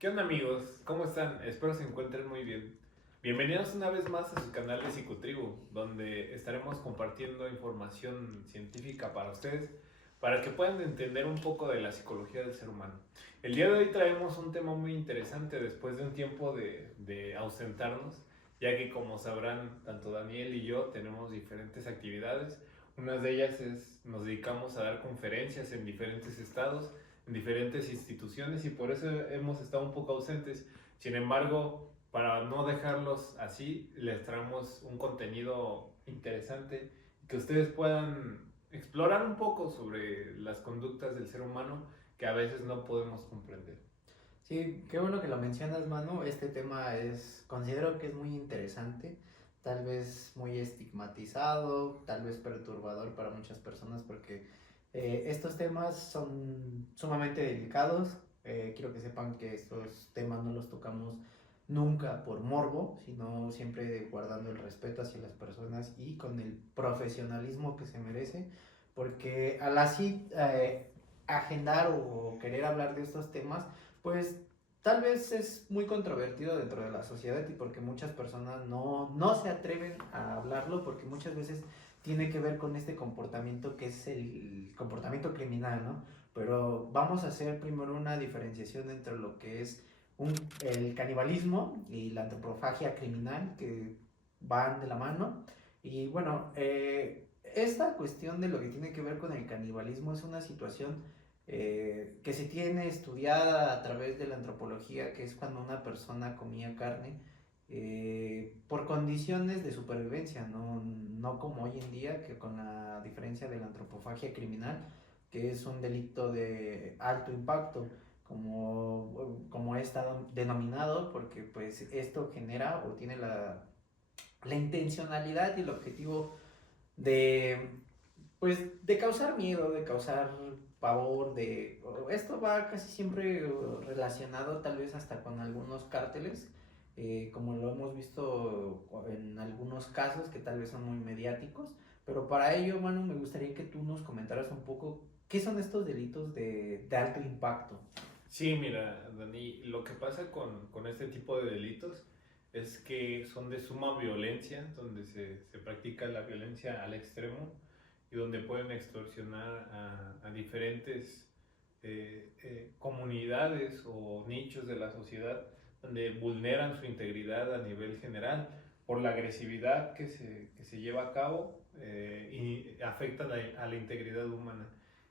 ¿Qué onda amigos? ¿Cómo están? Espero se encuentren muy bien. Bienvenidos una vez más a su canal de Psicotribu, donde estaremos compartiendo información científica para ustedes, para que puedan entender un poco de la psicología del ser humano. El día de hoy traemos un tema muy interesante después de un tiempo de ausentarnos, ya que como sabrán, tanto Daniel y yo tenemos diferentes actividades. Una de ellas es, nos dedicamos a dar conferencias en diferentes estados, en diferentes instituciones, y por eso hemos estado un poco ausentes. Sin embargo, para no dejarlos así, les traemos un contenido interesante que ustedes puedan explorar un poco sobre las conductas del ser humano que a veces no podemos comprender. Sí, qué bueno que lo mencionas, Manu. Este tema considero que es muy interesante, tal vez muy estigmatizado, tal vez perturbador para muchas personas porque estos temas son sumamente delicados. Quiero que sepan que estos temas no los tocamos nunca por morbo, sino siempre guardando el respeto hacia las personas y con el profesionalismo que se merece, porque al así agendar o querer hablar de estos temas, pues tal vez es muy controvertido dentro de la sociedad y porque muchas personas no se atreven a hablarlo porque muchas veces tiene que ver con este comportamiento que es el comportamiento criminal, ¿no? Pero vamos a hacer primero una diferenciación entre lo que es el canibalismo y la antropofagia criminal que van de la mano. Y bueno, esta cuestión de lo que tiene que ver con el canibalismo es una situación que se tiene estudiada a través de la antropología, que es cuando una persona comía carne por condiciones de supervivencia, no como hoy en día, que con la diferencia de la antropofagia criminal, que es un delito de alto impacto, como está denominado, porque pues esto genera o tiene la intencionalidad y el objetivo de de causar miedo, de causar pavor, esto va casi siempre relacionado tal vez hasta con algunos cárteles, como lo hemos visto en algunos casos que tal vez son muy mediáticos, pero para ello, Manu, me gustaría que tú nos comentaras un poco qué son estos delitos de alto impacto. Sí, mira, Dani, lo que pasa con este tipo de delitos es que son de suma violencia, donde se practica la violencia al extremo y donde pueden extorsionar a diferentes comunidades o nichos de la sociedad, donde vulneran su integridad a nivel general por la agresividad que se lleva a cabo y afecta a la integridad humana.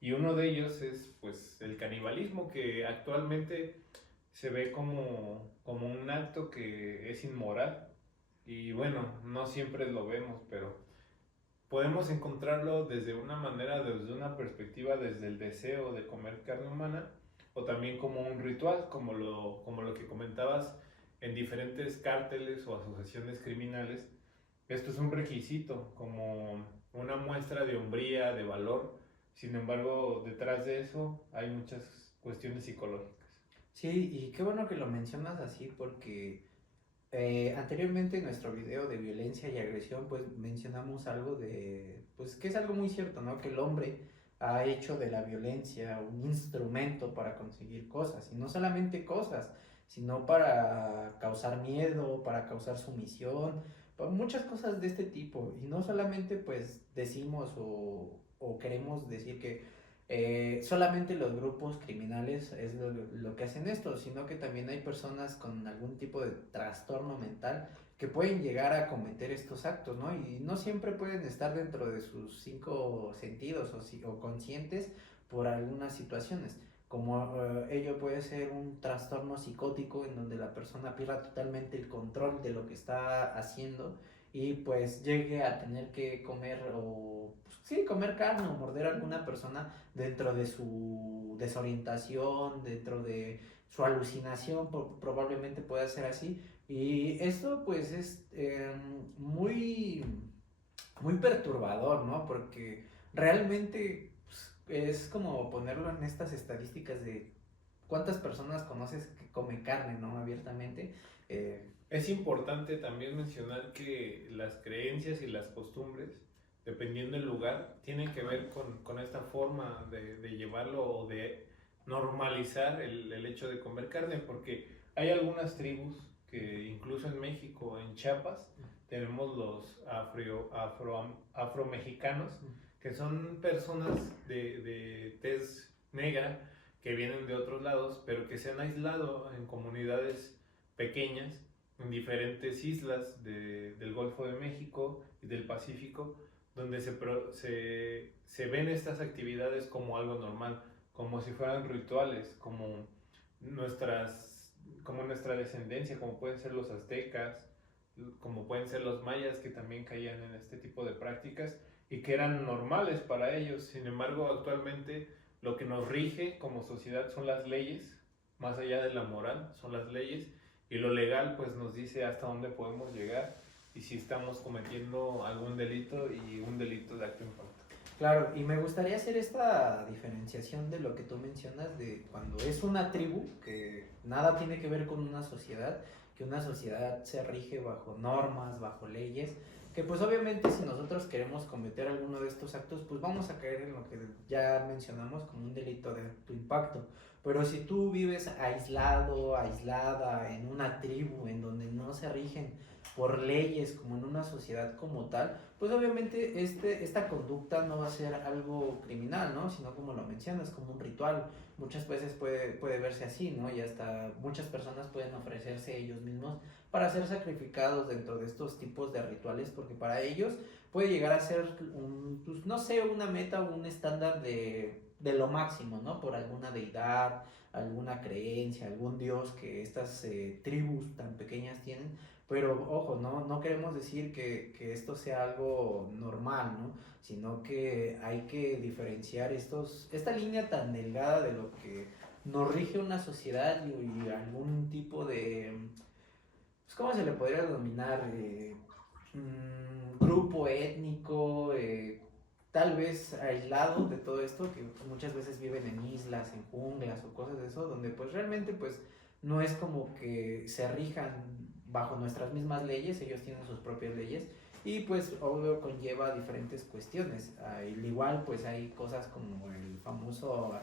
Y uno de ellos es pues el canibalismo, que actualmente se ve como un acto que es inmoral. Y bueno, no siempre lo vemos, pero podemos encontrarlo desde una manera, desde una perspectiva, desde el deseo de comer carne humana, o también como un ritual, como lo que comentabas en diferentes cárteles o asociaciones criminales. Esto es un requisito, como una muestra de hombría, de valor. Sin embargo, detrás de eso hay muchas cuestiones psicológicas. Sí, y qué bueno que lo mencionas así porque anteriormente en nuestro video de violencia y agresión, pues mencionamos algo pues que es algo muy cierto, ¿no? Que el hombre ha hecho de la violencia un instrumento para conseguir cosas, y no solamente cosas, sino para causar miedo, para causar sumisión, para muchas cosas de este tipo. Y no solamente pues decimos o queremos decir que solamente los grupos criminales es lo que hacen esto, sino que también hay personas con algún tipo de trastorno mental que pueden llegar a cometer estos actos, ¿no? Y no siempre pueden estar dentro de sus cinco sentidos o conscientes por algunas situaciones, como ello puede ser un trastorno psicótico en donde la persona pierda totalmente el control de lo que está haciendo y pues llegue a tener que comer o pues, sí, comer carne o morder a alguna persona dentro de su desorientación, dentro de su alucinación, probablemente pueda ser así. Y esto pues es muy perturbador, ¿no? Porque realmente pues, es como ponerlo en estas estadísticas de cuántas personas conoces que comen carne, ¿no? Abiertamente. Es importante también mencionar que las creencias y las costumbres, dependiendo del lugar, tienen que ver con esta forma de llevarlo o normalizar el hecho de comer carne, porque hay algunas tribus que incluso en México, en Chiapas, tenemos los afromexicanos, que son personas de tez negra que vienen de otros lados, pero que se han aislado en comunidades pequeñas, en diferentes islas del Golfo de México y del Pacífico, donde se ven estas actividades como algo normal, como si fueran rituales, como nuestra descendencia, como pueden ser los aztecas, como pueden ser los mayas, que también caían en este tipo de prácticas y que eran normales para ellos. Sin embargo, actualmente lo que nos rige como sociedad son las leyes, más allá de la moral, son las leyes, y lo legal pues nos dice hasta dónde podemos llegar y si estamos cometiendo algún delito y un delito de acto impacto. Claro, y me gustaría hacer esta diferenciación de lo que tú mencionas de cuando es una tribu, que nada tiene que ver con una sociedad, que una sociedad se rige bajo normas, bajo leyes, que pues obviamente si nosotros queremos cometer alguno de estos actos, pues vamos a caer en lo que ya mencionamos como un delito de alto impacto. Pero si tú vives aislado, aislada, en una tribu en donde no se rigen por leyes como en una sociedad como tal, pues obviamente esta conducta no va a ser algo criminal, ¿no? Sino como lo mencionas, como un ritual. Muchas veces puede verse así, ¿no? Y hasta muchas personas pueden ofrecerse ellos mismos para ser sacrificados dentro de estos tipos de rituales, porque para ellos puede llegar a ser, pues, no sé, una meta o un estándar de lo máximo, ¿no? Por alguna deidad, alguna creencia, algún dios que estas tribus tan pequeñas tienen. Pero ojo, no queremos decir que esto sea algo normal, ¿no? Sino que hay que diferenciar esta línea tan delgada de lo que nos rige una sociedad y algún tipo de, pues, ¿cómo se le podría denominar? Grupo étnico, tal vez aislado de todo esto, que muchas veces viven en islas, en junglas o cosas de eso, donde pues realmente pues no es como que se rijan bajo nuestras mismas leyes, ellos tienen sus propias leyes y pues obvio conlleva diferentes cuestiones. Al igual pues hay cosas como el famoso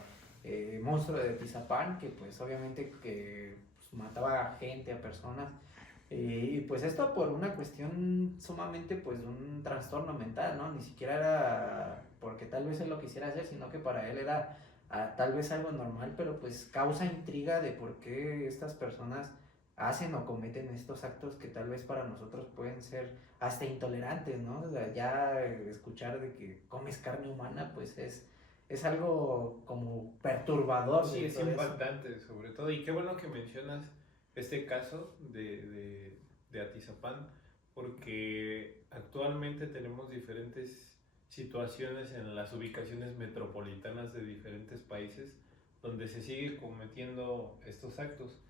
monstruo de Tizapán, que pues obviamente que pues, mataba a gente, a personas, y pues esto por una cuestión sumamente pues de un trastorno mental, ¿no? Ni siquiera era porque tal vez él lo quisiera hacer, sino que para él era tal vez algo normal, pero pues causa intriga de por qué estas personas hacen o cometen estos actos que tal vez para nosotros pueden ser hasta intolerantes, ¿no? O sea, ya escuchar de que comes carne humana pues es algo como perturbador Sí, es dentro de eso. impactante sobre todo. Y qué bueno que mencionas este caso de Atizapán, porque actualmente tenemos diferentes situaciones en las ubicaciones metropolitanas de diferentes países donde se sigue cometiendo estos actos.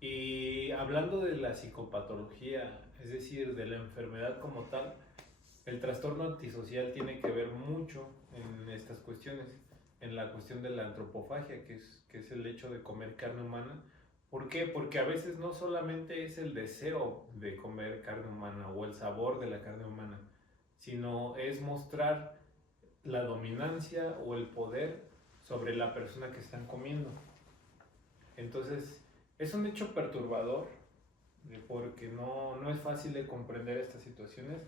Y hablando de la psicopatología, es decir, de la enfermedad como tal, el trastorno antisocial tiene que ver mucho en estas cuestiones, en la cuestión de la antropofagia, que es el hecho de comer carne humana. ¿Por qué? Porque a veces no solamente es el deseo de comer carne humana o el sabor de la carne humana, sino es mostrar la dominancia o el poder sobre la persona que están comiendo. Entonces, es un hecho perturbador porque no es fácil de comprender estas situaciones.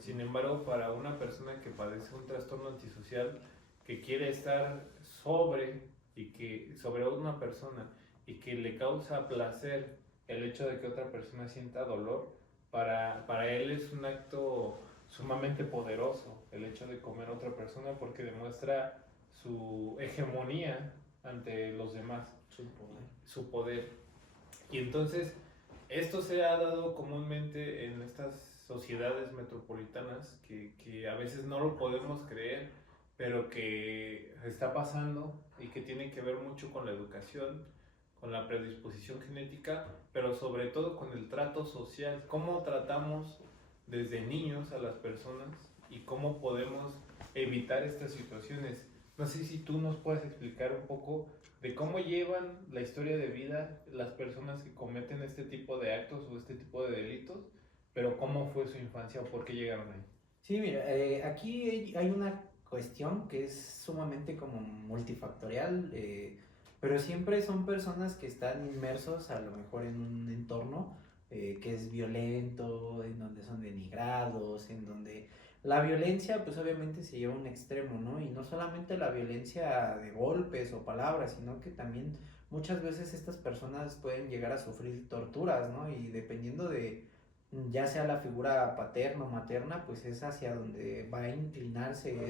Sin embargo, para una persona que padece un trastorno antisocial, que quiere estar sobre una persona y que le causa placer el hecho de que otra persona sienta dolor, para él es un acto sumamente poderoso el hecho de comer a otra persona, porque demuestra su hegemonía ante los demás, su poder. Y entonces esto se ha dado comúnmente en estas sociedades metropolitanas que a veces no lo podemos creer, pero que está pasando y que tiene que ver mucho con la educación, con la predisposición genética, pero sobre todo con el trato social, cómo tratamos desde niños a las personas y cómo podemos evitar estas situaciones. No sé si tú nos puedes explicar un poco de cómo llevan la historia de vida las personas que cometen este tipo de actos o este tipo de delitos, pero cómo fue su infancia o por qué llegaron ahí. Sí, mira, aquí hay una cuestión que es sumamente como multifactorial, pero siempre son personas que están inmersos a lo mejor en un entorno que es violento, en donde son denigrados, en donde la violencia pues obviamente se lleva a un extremo, ¿no? Y no solamente la violencia de golpes o palabras, sino que también muchas veces estas personas pueden llegar a sufrir torturas, ¿no? Y dependiendo de ya sea la figura paterna o materna, pues es hacia donde va a inclinarse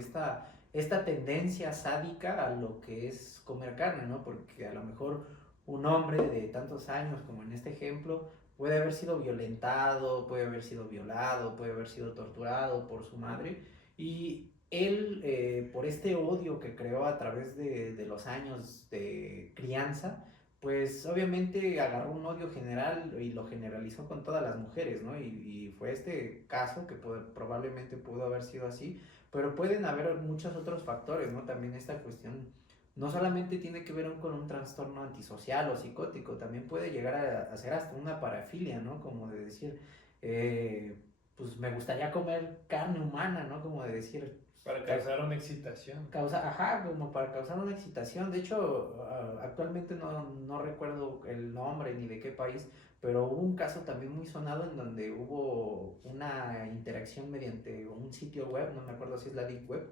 esta tendencia sádica a lo que es comer carne, ¿no? Porque a lo mejor un hombre de tantos años, como en este ejemplo, puede haber sido violentado, puede haber sido violado, puede haber sido torturado por su madre y él, por este odio que creó a través de los años de crianza, pues obviamente agarró un odio general y lo generalizó con todas las mujeres, ¿no? Y fue este caso que probablemente pudo haber sido así, pero pueden haber muchos otros factores, ¿no? También esta cuestión no solamente tiene que ver con un trastorno antisocial o psicótico, también puede llegar a ser hasta una parafilia, ¿no? Como de decir, pues me gustaría comer carne humana, ¿no? Como de decir, Para causar una excitación. ajá, como para causar una excitación. De hecho, actualmente no recuerdo el nombre ni de qué país, pero hubo un caso también muy sonado en donde hubo una interacción mediante un sitio web, no me acuerdo si es la Deep Web,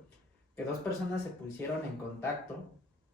que dos personas se pusieron en contacto,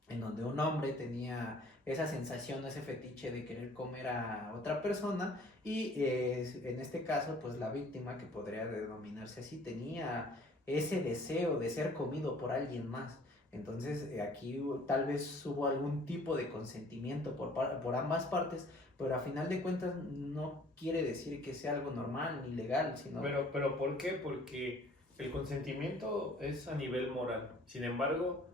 en donde un hombre tenía esa sensación, ese fetiche de querer comer a otra persona y en este caso, pues la víctima, que podría denominarse así, tenía ese deseo de ser comido por alguien más. Entonces aquí tal vez hubo algún tipo de consentimiento por ambas partes, pero a final de cuentas no quiere decir que sea algo normal ni legal, sino... Pero ¿por qué? Porque el consentimiento es a nivel moral. Sin embargo,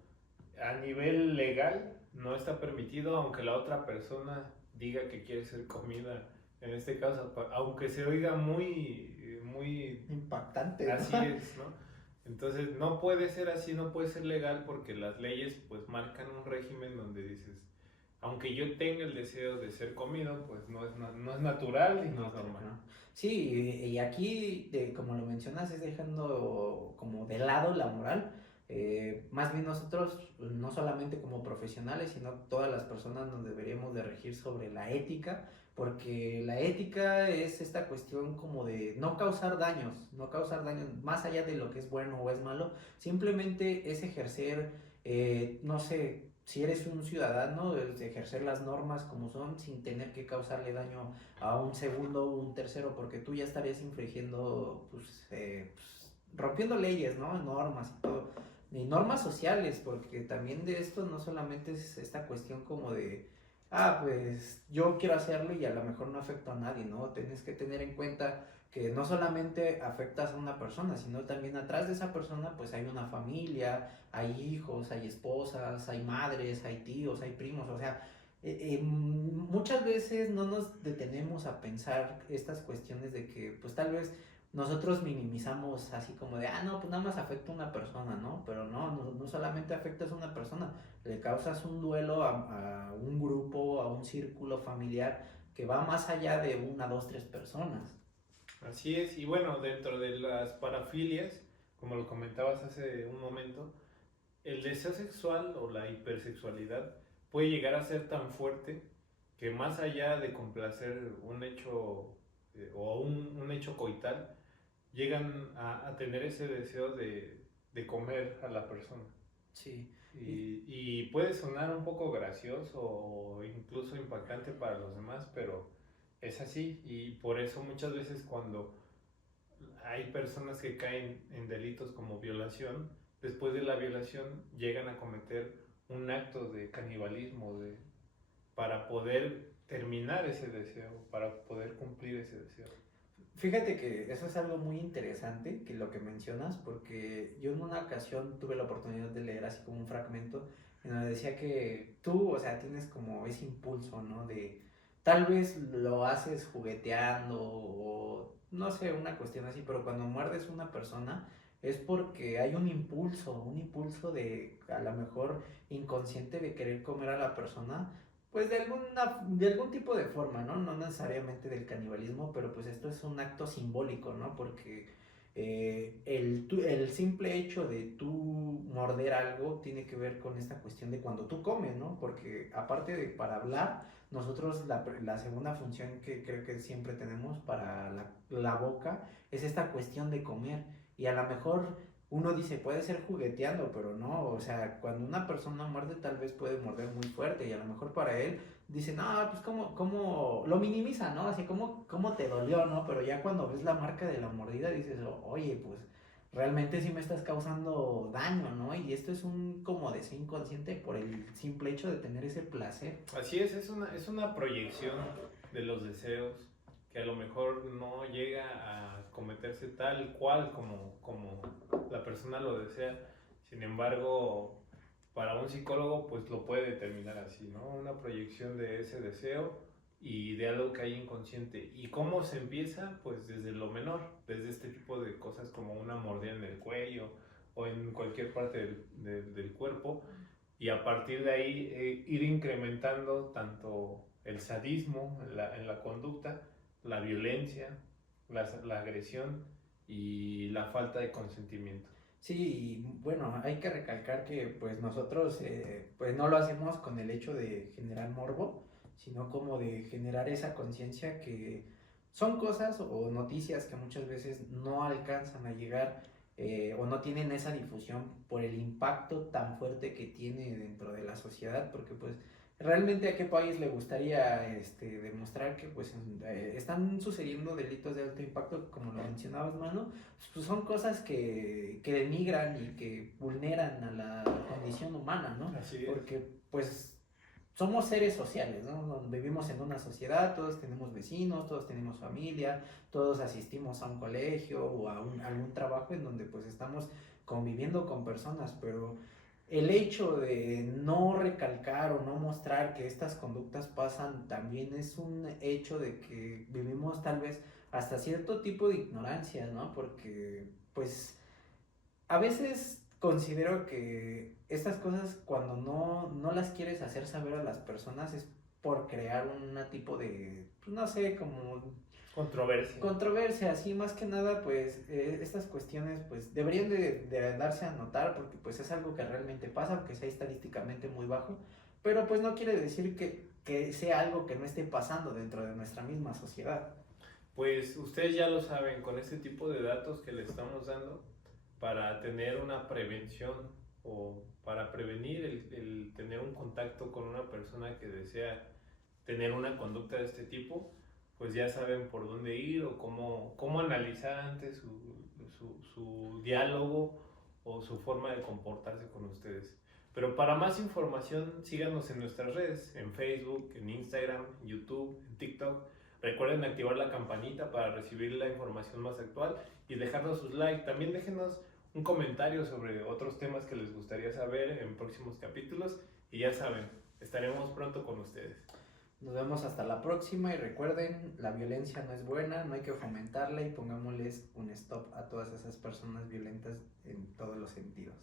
a nivel legal no está permitido, aunque la otra persona diga que quiere ser comida. En este caso, aunque se oiga muy impactante, ¿no? Así es, ¿no? Entonces no puede ser así, no puede ser legal porque las leyes pues marcan un régimen donde dices, aunque yo tenga el deseo de ser comido, pues no es natural y no es normal. ¿No? Sí, y aquí, como lo mencionas, es dejando como de lado la moral. Más bien nosotros, no solamente como profesionales, sino todas las personas nos deberíamos de regir sobre la ética, porque la ética es esta cuestión como de no causar daños más allá de lo que es bueno o es malo, simplemente es ejercer, no sé, si eres un ciudadano, es ejercer las normas como son sin tener que causarle daño a un segundo o un tercero, porque tú ya estarías infringiendo, pues, rompiendo leyes, ¿no? Normas y todo. Y normas sociales, porque también de esto no solamente es esta cuestión como de, pues yo quiero hacerlo y a lo mejor no afecto a nadie, ¿no? Tienes que tener en cuenta que no solamente afectas a una persona, sino también atrás de esa persona pues hay una familia, hay hijos, hay esposas, hay madres, hay tíos, hay primos, o sea, muchas veces no nos detenemos a pensar estas cuestiones de que pues tal vez nosotros minimizamos así como de, no, pues nada más afecta a una persona, ¿no? Pero no solamente afectas a una persona, le causas un duelo a un grupo, a un círculo familiar que va más allá de una, dos, tres personas. Así es, y bueno, dentro de las parafilias, como lo comentabas hace un momento, el deseo sexual o la hipersexualidad puede llegar a ser tan fuerte que más allá de complacer un hecho o un hecho coital, llegan a tener ese deseo de comer a la persona. Sí. Y puede sonar un poco gracioso o incluso impactante para los demás, pero es así. Y por eso muchas veces cuando hay personas que caen en delitos como violación, después de la violación llegan a cometer un acto de canibalismo para poder terminar ese deseo, para poder cumplir ese deseo. Fíjate que eso es algo muy interesante, que lo que mencionas, porque yo en una ocasión tuve la oportunidad de leer así como un fragmento en donde decía que tú, o sea, tienes como ese impulso, ¿no? De tal vez lo haces jugueteando o no sé, una cuestión así, pero cuando muerdes a una persona es porque hay un impulso de a lo mejor inconsciente de querer comer a la persona pues de algún tipo de forma, ¿no? No necesariamente del canibalismo, pero pues esto es un acto simbólico, ¿no? Porque el simple hecho de tú morder algo tiene que ver con esta cuestión de cuando tú comes, ¿no? Porque aparte de para hablar, nosotros la segunda función que creo que siempre tenemos para la boca es esta cuestión de comer. Y a lo mejor uno dice, puede ser jugueteando, pero no, o sea, cuando una persona muerde tal vez puede morder muy fuerte y a lo mejor para él dice, no, pues como, lo minimiza, ¿no? Así como te dolió, ¿no? Pero ya cuando ves la marca de la mordida dices, oye, pues realmente sí me estás causando daño, ¿no? Y esto es un como deseo inconsciente por el simple hecho de tener ese placer. Así es una proyección de los deseos que a lo mejor no llega a cometerse tal cual como la persona lo desea. Sin embargo, para un psicólogo pues lo puede determinar así, ¿no? Una proyección de ese deseo y de algo que hay inconsciente. ¿Y cómo se empieza? Pues desde lo menor, desde este tipo de cosas como una mordida en el cuello o en cualquier parte del cuerpo, y a partir de ahí ir incrementando tanto el sadismo en la conducta, la violencia, la agresión y la falta de consentimiento. Sí, y bueno, hay que recalcar que pues nosotros pues no lo hacemos con el hecho de generar morbo, sino como de generar esa conciencia que son cosas o noticias que muchas veces no alcanzan a llegar o no tienen esa difusión por el impacto tan fuerte que tiene dentro de la sociedad, porque pues realmente a qué país le gustaría demostrar que pues están sucediendo delitos de alto impacto, como lo mencionabas, mano, pues son cosas que denigran y que vulneran a la condición humana, ¿no? Así es. Porque pues somos seres sociales, ¿no? Vivimos en una sociedad, todos tenemos vecinos, todos tenemos familia, todos asistimos a un colegio o a algún trabajo en donde pues estamos conviviendo con personas, pero el hecho de no recalcar o no mostrar que estas conductas pasan también es un hecho de que vivimos tal vez hasta cierto tipo de ignorancia, ¿no? Porque pues a veces considero que estas cosas cuando no las quieres hacer saber a las personas es por crear un tipo de, pues, no sé, como Controversia. controversia, así más que nada, pues estas cuestiones pues deberían de darse a notar porque pues es algo que realmente pasa, aunque sea estadísticamente muy bajo, pero pues no quiere decir que sea algo que no esté pasando dentro de nuestra misma sociedad. Pues ustedes ya lo saben, con este tipo de datos que les estamos dando, para tener una prevención o para prevenir el tener un contacto con una persona que desea tener una conducta de este tipo, pues ya saben por dónde ir o cómo analizar antes su diálogo o su forma de comportarse con ustedes. Pero para más información, síganos en nuestras redes, en Facebook, en Instagram, en YouTube, en TikTok. Recuerden activar la campanita para recibir la información más actual y dejarnos sus likes. También déjenos un comentario sobre otros temas que les gustaría saber en próximos capítulos. Y ya saben, estaremos pronto con ustedes. Nos vemos hasta la próxima y recuerden, la violencia no es buena, no hay que fomentarla y pongámosles un stop a todas esas personas violentas en todos los sentidos.